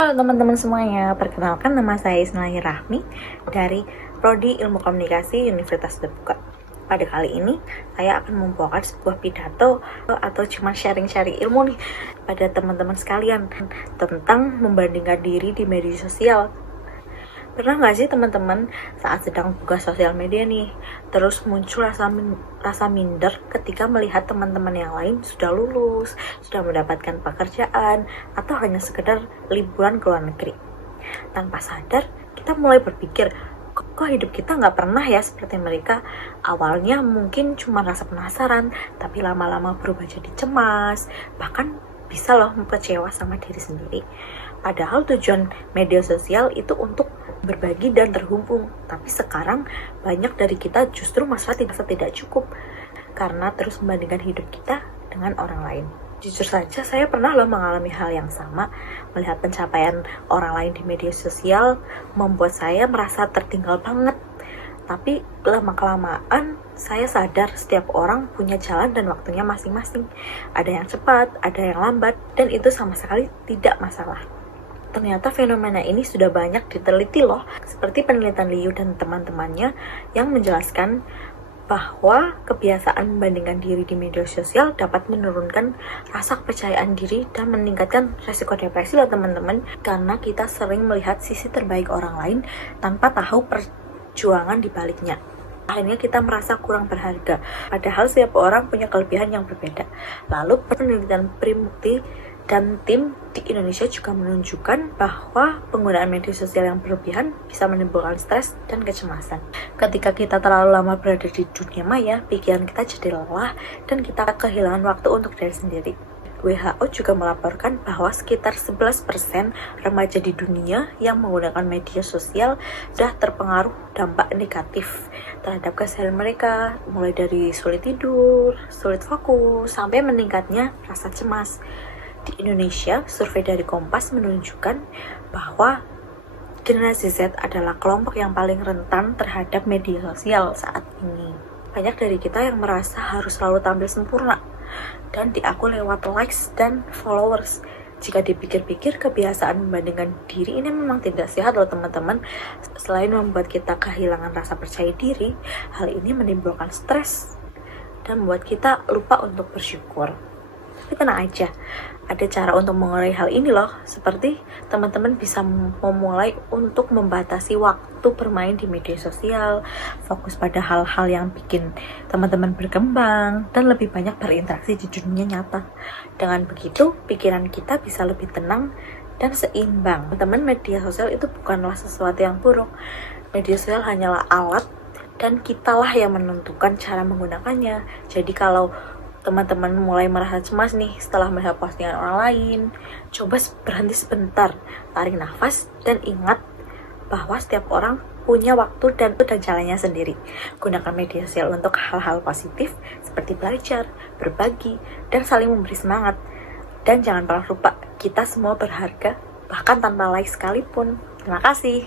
Halo teman-teman semuanya, perkenalkan nama saya Isnalani Rahmi dari Prodi Ilmu Komunikasi Universitas Terbuka. Pada kali ini, saya akan membawakan sebuah pidato atau cuma sharing-sharing ilmu nih pada teman-teman sekalian tentang membandingkan diri di media sosial. Pernah nggak sih teman-teman saat sedang buka sosial media nih, terus muncul rasa minder ketika melihat teman-teman yang lain sudah lulus, sudah mendapatkan pekerjaan, atau hanya sekedar liburan ke luar negeri. Tanpa sadar, kita mulai berpikir, kok hidup kita nggak pernah ya seperti mereka. Awalnya mungkin cuma rasa penasaran, tapi lama-lama berubah jadi cemas, bahkan bisa loh kecewa sama diri sendiri. Padahal tujuan media sosial itu untuk berbagi dan terhubung, tapi sekarang banyak dari kita justru merasa tidak cukup karena terus membandingkan hidup kita dengan orang lain. Jujur saja, saya pernah loh mengalami hal yang sama. Melihat pencapaian orang lain di media sosial membuat saya merasa tertinggal banget. Tapi lama-kelamaan saya sadar setiap orang punya jalan dan waktunya masing-masing. Ada yang cepat, ada yang lambat, dan itu sama sekali tidak masalah. Ternyata fenomena ini sudah banyak diteliti loh, seperti penelitian Liu dan teman-temannya yang menjelaskan bahwa kebiasaan membandingkan diri di media sosial dapat menurunkan rasa kepercayaan diri dan meningkatkan resiko depresi loh teman-teman, karena kita sering melihat sisi terbaik orang lain tanpa tahu perjuangan di baliknya. Akhirnya kita merasa kurang berharga, padahal setiap orang punya kelebihan yang berbeda. Lalu penelitian Primukti dan tim di Indonesia juga menunjukkan bahwa penggunaan media sosial yang berlebihan bisa menimbulkan stres dan kecemasan. Ketika kita terlalu lama berada di dunia maya, pikiran kita jadi lelah dan kita kehilangan waktu untuk diri sendiri. WHO juga melaporkan bahwa sekitar 11% remaja di dunia yang menggunakan media sosial sudah terpengaruh dampak negatif terhadap keseharian mereka, mulai dari sulit tidur, sulit fokus, sampai meningkatnya rasa cemas. Di Indonesia, survei dari Kompas menunjukkan bahwa generasi Z adalah kelompok yang paling rentan terhadap media sosial saat ini. Banyak dari kita yang merasa harus selalu tampil sempurna dan diaku lewat likes dan followers. Jika dipikir-pikir, kebiasaan membandingkan diri ini memang tidak sehat loh teman-teman. Selain membuat kita kehilangan rasa percaya diri, hal ini menimbulkan stres dan membuat kita lupa untuk bersyukur. Tapi tenang aja, ada cara untuk mengurangi hal ini loh, seperti teman-teman bisa memulai untuk membatasi waktu bermain di media sosial, fokus pada hal-hal yang bikin teman-teman berkembang, dan lebih banyak berinteraksi di dunia nyata. Dengan begitu, pikiran kita bisa lebih tenang dan seimbang. Teman-teman, media sosial itu bukanlah sesuatu yang buruk. Media sosial hanyalah alat, dan kitalah yang menentukan cara menggunakannya. Jadi kalau teman-teman mulai merasa cemas nih setelah melihat postingan orang lain, coba berhenti sebentar, tarik nafas, dan ingat bahwa setiap orang punya waktu dan jalannya sendiri. Gunakan media sosial untuk hal-hal positif seperti belajar, berbagi, dan saling memberi semangat. Dan jangan pernah lupa, kita semua berharga, bahkan tanpa like sekalipun. Terima kasih.